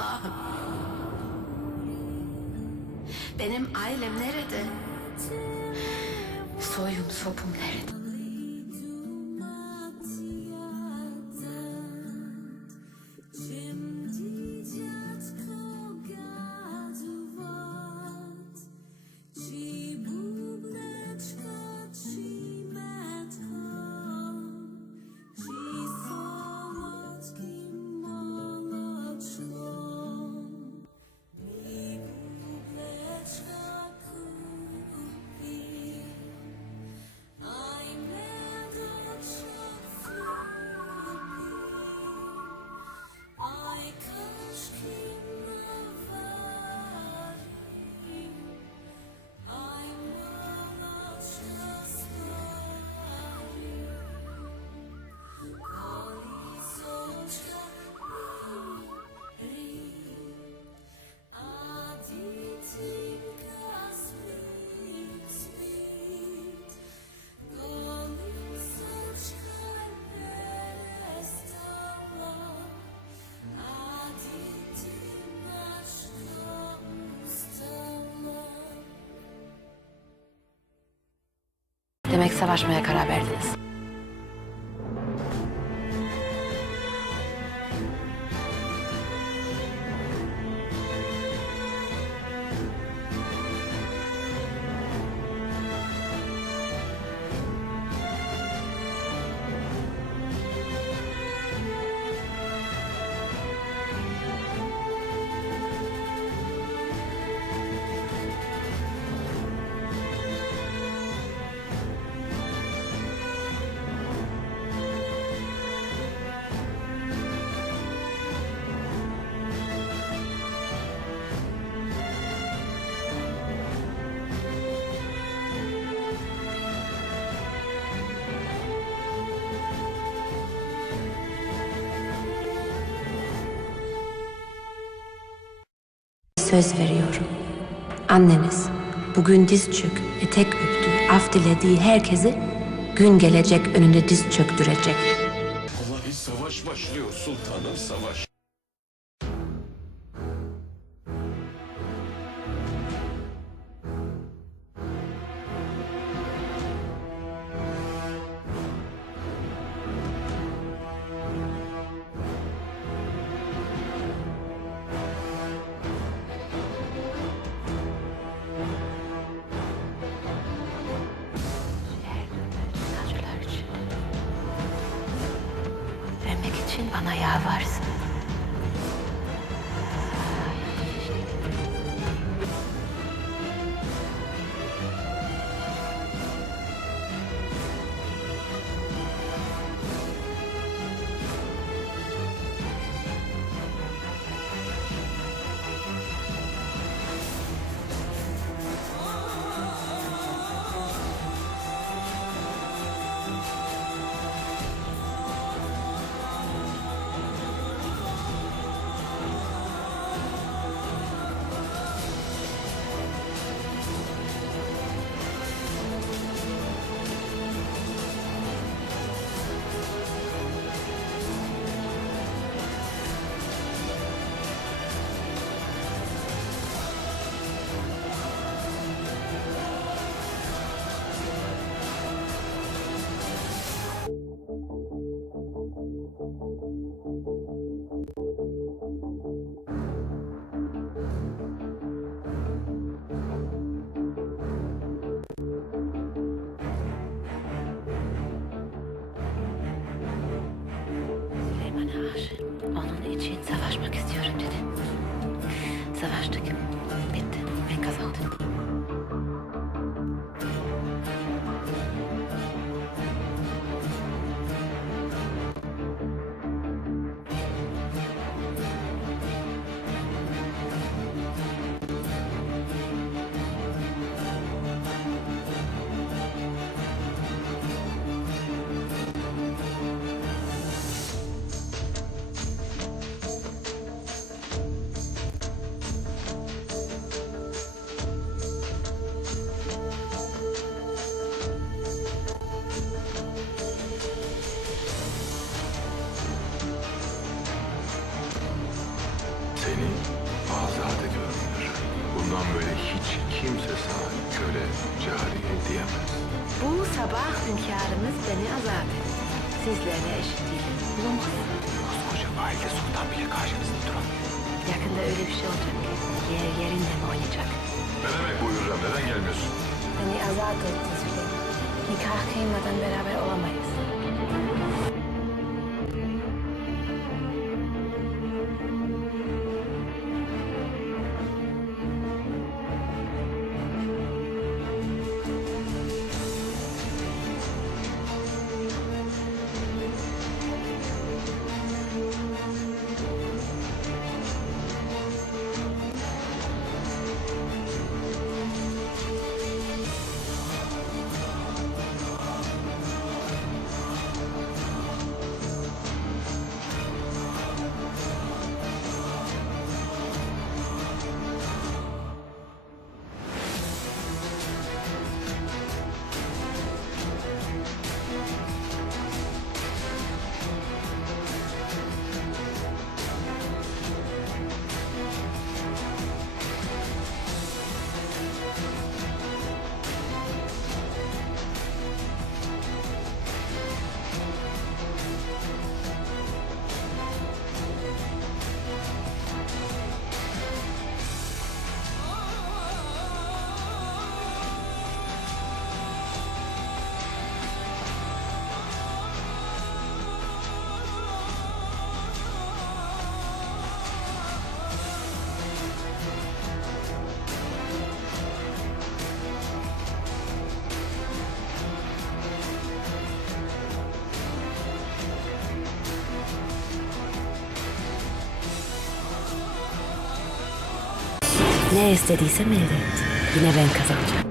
Allah'ım. Benim ailem nerede? Soyum sopum nerede? Demek savaşmaya karar verdiniz. Söz veriyorum. Anneniz bugün diz çök, etek öptü, af dilediği herkesi gün gelecek önünde diz çöktürecek. Vallahi savaş başlıyor sultanım, savaş. Acılar içinde. Ölmek için bana yalvarsın. Süleyman'a aşık. Onun için savaşmak istiyorum dedi. Savaştık. Bitti. Ben kazandım. Bundan böyle hiç kimse sana köle, cariye diyemez. Bu sabah hünkârımız beni azat etti. Sizlerle eşit değilim. Bulamaz. Koskoca valide sultan bile karşınızda duramıyor. Yakında öyle bir şey olacak ki yer yerinde mi oynayacak? Ne demek bu Hürrem? Neden gelmiyorsun? Beni azat etti Süleyman. Nikah kıymadan beraber olamayız. Ne istediysem elde etti. Yine ben kazanacağım.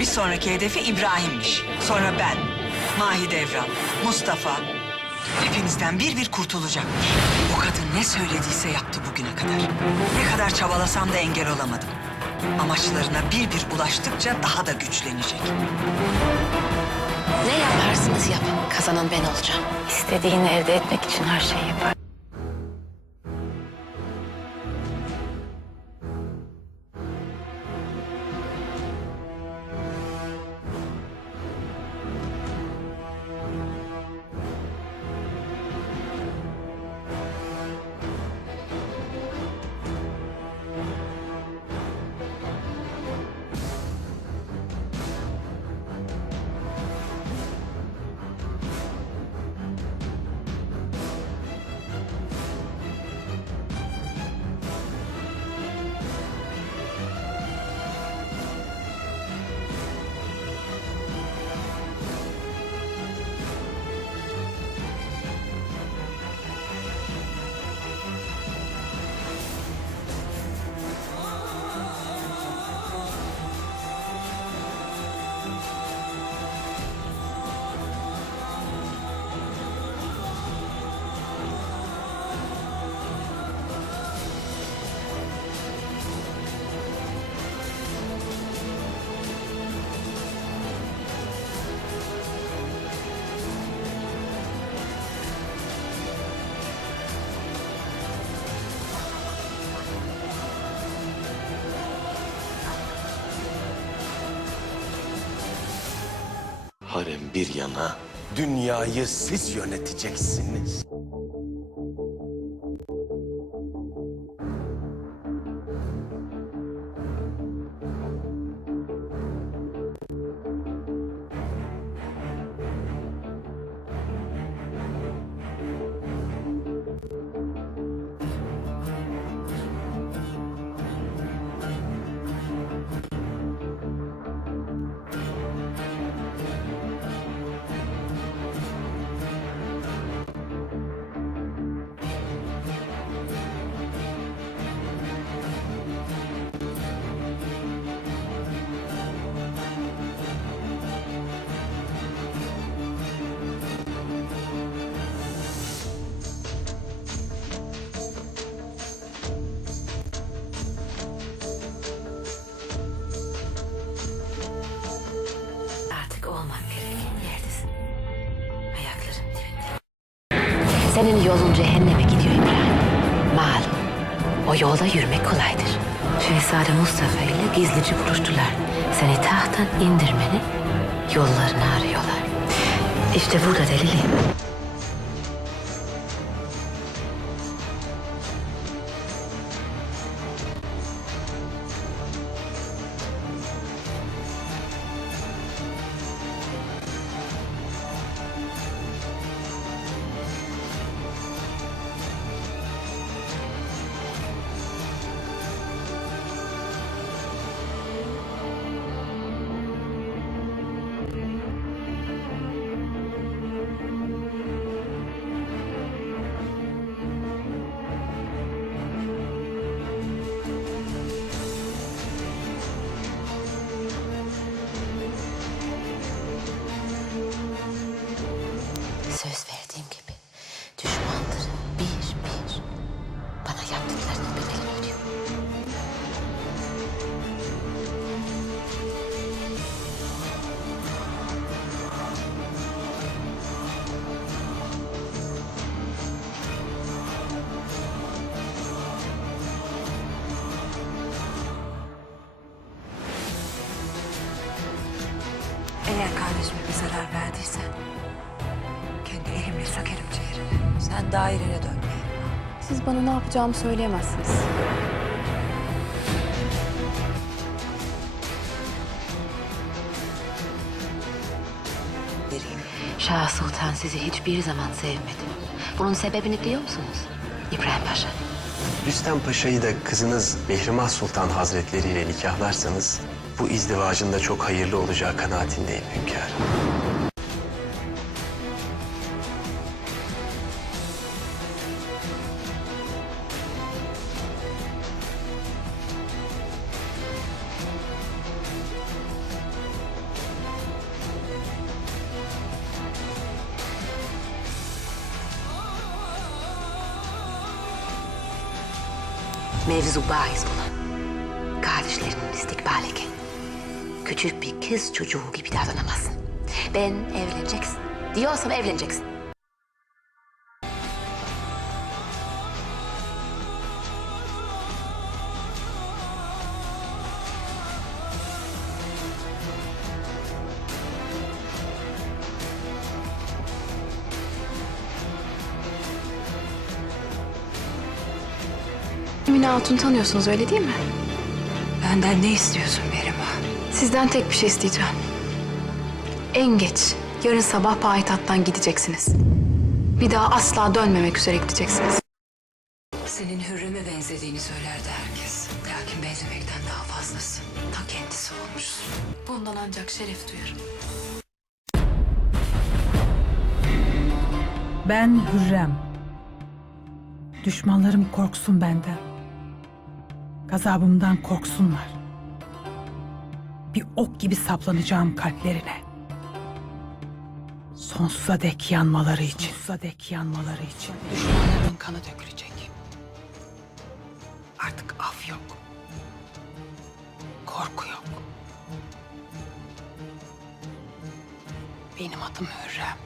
Bir sonraki hedefi İbrahim'miş. Sonra ben, Mahidevran, Mustafa. Hepinizden bir bir kurtulacakmış. O kadın ne söylediyse yaptı bugüne kadar. Ne kadar çabalasam da engel olamadım. Amaçlarına bir bir ulaştıkça daha da güçlenecek. Ne yaparsınız yapın. Kazanan ben olacağım. İstediğini elde etmek için her şeyi yapar. Harem bir yana, dünyayı siz yöneteceksiniz. Senin yolun cehenneme gidiyor İbrahim. Malum. O yolda yürümek kolaydır. Şehzade Mustafa ile gizlice buluştular. Seni tahttan indirmenin yollarını arıyorlar. İşte burada delili. Söz verdiğim gibi düşmanları bir bir bana yaptıklarının bedelini ödüyor. Eğer kardeşime bir zarar verdiysen kendi elimle sökerim ciğerini. Sen dairene dön Mihrimah. Siz bana ne yapacağımı söyleyemezsiniz. Vereyim. Şah Sultan sizi hiçbir zaman sevmedi. Bunun sebebini biliyor musunuz? İbrahim Paşa. Rüstem Paşa'yı da kızınız Mihrimah Sultan Hazretleri ile nikahlarsanız bu izdivacın da çok hayırlı olacağı kanaatindeyim hünkârım. Mevzu bahis olan kardeşlerinin istikbaliyken küçük bir kız çocuğu gibi davranamazsın. Ben evleneceksin diyorsam evleneceksin. Emine Hatun tanıyorsunuz öyle değil mi? Benden ne istiyorsun Mihrimah? Sizden tek bir şey isteyeceğim. En geç yarın sabah payitahttan gideceksiniz. Bir daha asla dönmemek üzere gideceksiniz. Senin Hürrem'e benzediğini söylerdi herkes. Lakin benzemekten daha fazlası. Ta kendisi olmuşsun. Bundan ancak şeref duyarım. Ben Hürrem. Düşmanlarım korksun benden. Gazabımdan korksunlar. Bir ok gibi saplanacağım kalplerine. Sonsuza dek yanmaları için. Sonsuza dek yanmaları için. Düşmanlarımın kanı dökülecek. Artık af yok. Korku yok. Benim adım Hürrem.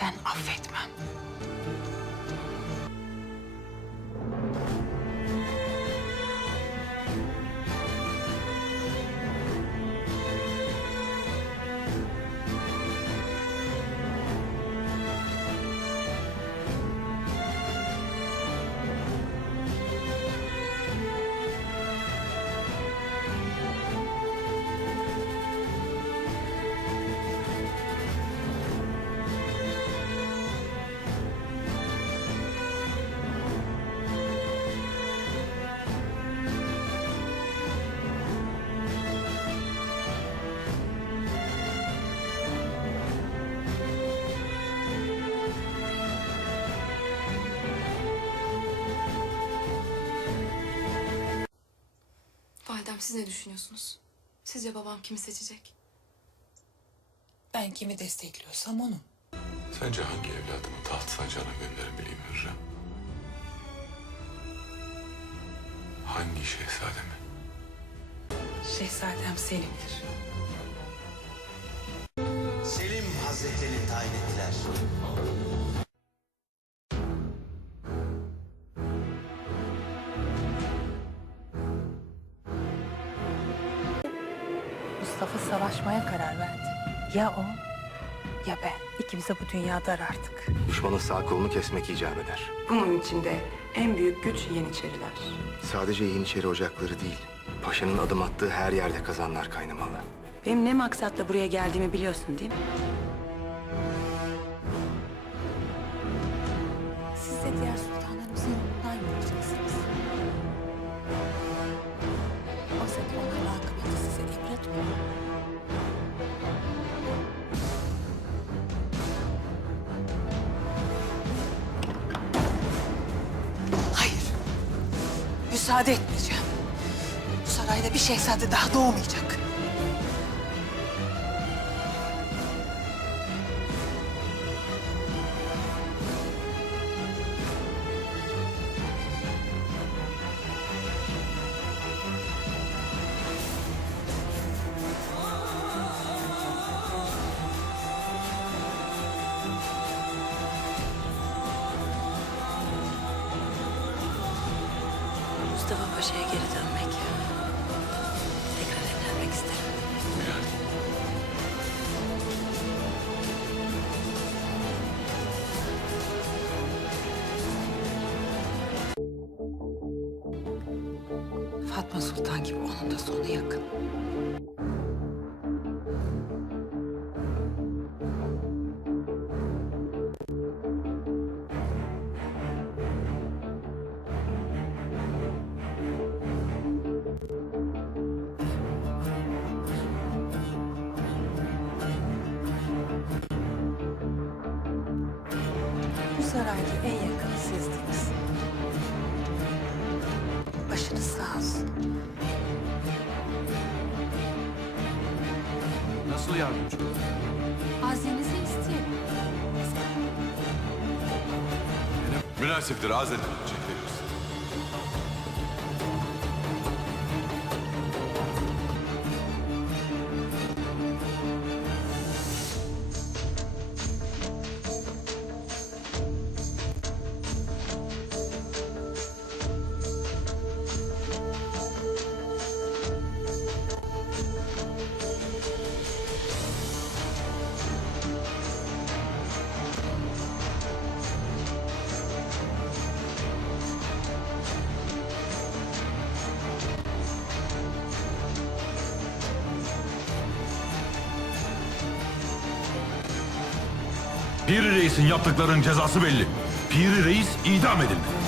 Ben affetmem. Validem siz ne düşünüyorsunuz? Sizce babam kimi seçecek? Ben kimi destekliyorsam onu. Sence hangi evladımı taht sancağına gönderebileyim Hürrem? Hangi şehzademi? Şehzadem Selim'dir. Selim Hazretlerini tayin ettiler. Mustafa savaşmaya karar verdi. Ya o ya ben. İkimize bu dünya dar artık. Düşmanın sağ kolunu kesmek icap eder. Bunun içinde en büyük güç Yeniçeriler. Sadece Yeniçeri ocakları değil, paşanın adım attığı her yerde kazanlar kaynamalı. Benim ne maksatla buraya geldiğimi biliyorsun değil mi? Siz de diğer sultanlarımızın yolundan yürüyeceksiniz. Oysa ki onların akıbeti size ibret olur. Hayır. Müsaade etmeyeceğim. Bu sarayda bir şehzade daha doğmayacak. Mustafa Paşa'ya geri dönmek. Tekrar evlenmek isterim. Fatma Sultan gibi onun da sonu yakın. Bu sarayda en yakını sizdiniz. Başınız sağ olsun. Nasıl yardımcı? Hazinenizi isteyelim. Münasiptir, arz edin. Çekiliriz. Piri Reis'in yaptıklarının cezası belli. Piri Reis idam edildi.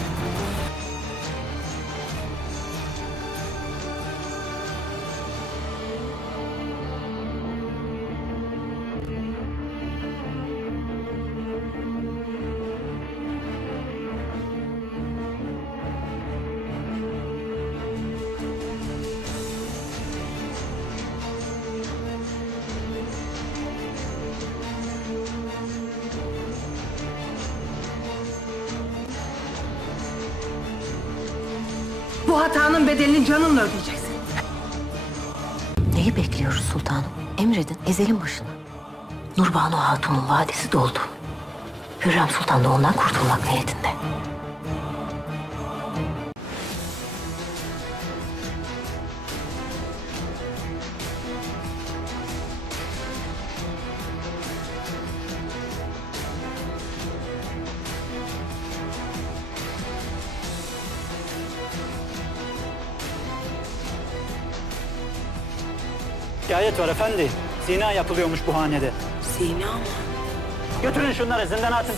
Bu hatanın bedelini canınla ödeyeceksin. Neyi bekliyoruz sultanım? Emredin, ezelin başına. Nurbanu Hatun'un vadesi doldu. Hürrem Sultan da ondan kurtulmak niyetinde. Şikayet var efendi. Zina yapılıyormuş bu hanede. Zina mı? Götürün şunları zindana atın.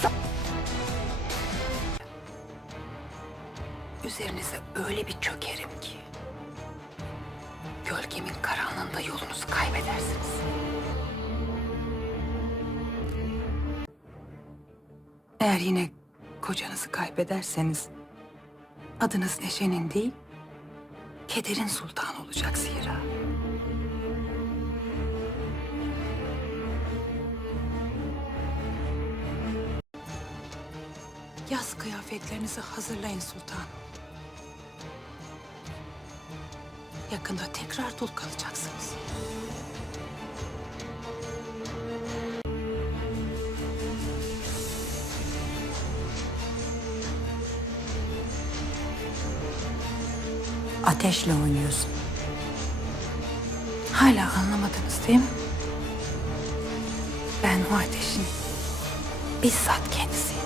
Üzerinize öyle bir çökerim ki gölgemin karanlığında yolunuzu kaybedersiniz. Eğer yine kocanızı kaybederseniz adınız Neşe'nin değil, kederin sultanı olacak zira. Yaz kıyafetlerinizi hazırlayın sultanım. Yakında tekrar dul kalacaksınız. Ateşle oynuyorsun. Hala anlamadınız değil mi? Ben o ateşin bizzat kendisiyim.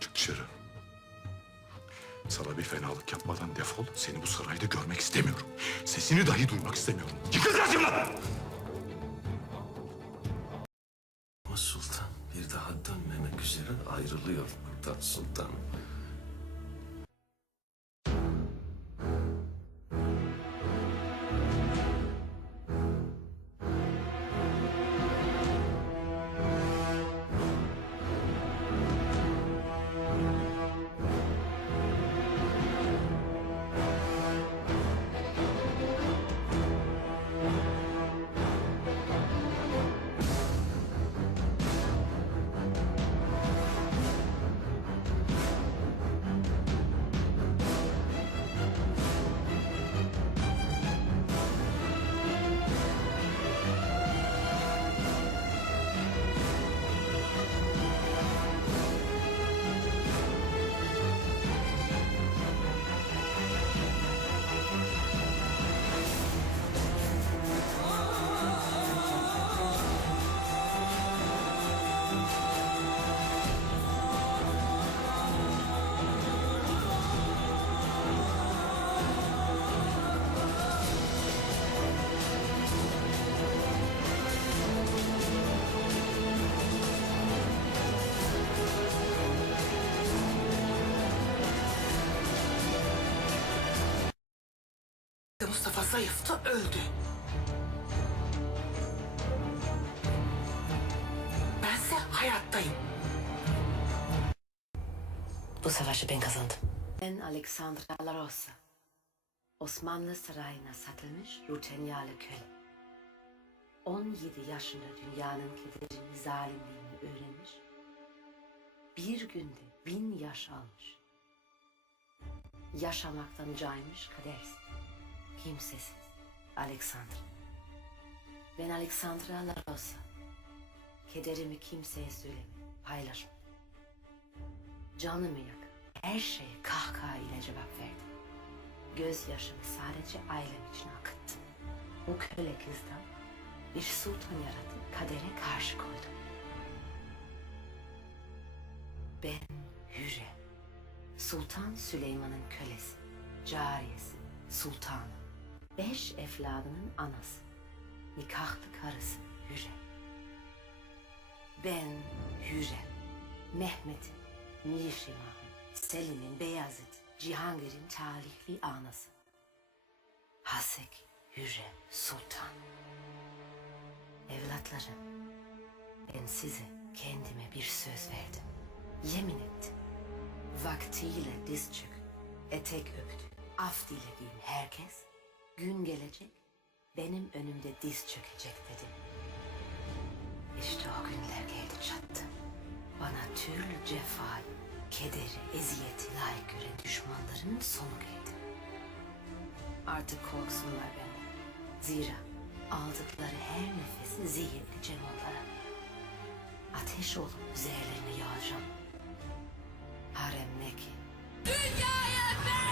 Çık dışarı. Sana bir fenalık yapmadan defol. Seni bu sarayda görmek istemiyorum. Sesini dahi duymak istemiyorum. Yıkıl karşımdan! Ama sultan bir daha dönmemek üzere ayrılıyor buradan sultan. Mustafa zayıftı, öldü. Bense hayattayım. Bu savaşı ben kazandım. Ben Alexandra La Rosa. Osmanlı sarayına satılmış rutenyalı köle. 17 yaşında dünyanın kederini, zalimliğini öğrenmiş. Bir günde 1000 yaş almış. Yaşamaktan caymış, kadersiz, kimsesiz Alexandra. Ben Alexandra La Rosa. Kederimi kimseye söyleme, paylaşma. Canımı yak, her şeye kahkaha ile cevap verdim. Gözyaşımı sadece ailem için akıttım. O köle kızdan bir sultan yaratıp kadere karşı koydum. Ben Hürrem, Sultan Süleyman'ın kölesi, cariyesi, sultanı, 5 evladının anası, nikahlı karısı Hürrem. Ben Hürrem, Mehmet'in, Nişimah'ın, Selim'in, Beyazıt, Cihangir'in talihli anası. Hasek Hürrem Sultan. Evlatlarım, ben size kendime bir söz verdim. Yemin ettim. Vaktiyle diz çök, etek öptü, af dilediğim herkes, gün gelecek, benim önümde diz çökecek dedim. İşte o günler geldi çattı. Bana türlü cefayı, kederi, eziyeti layık gören düşmanların sonu geldi. Artık korksunlar benden. Zira aldıkları her nefesi zehirleyeceğim onlara. Ateş olup üzerlerine yağacağım. Harem ne ki? Dünyaya ben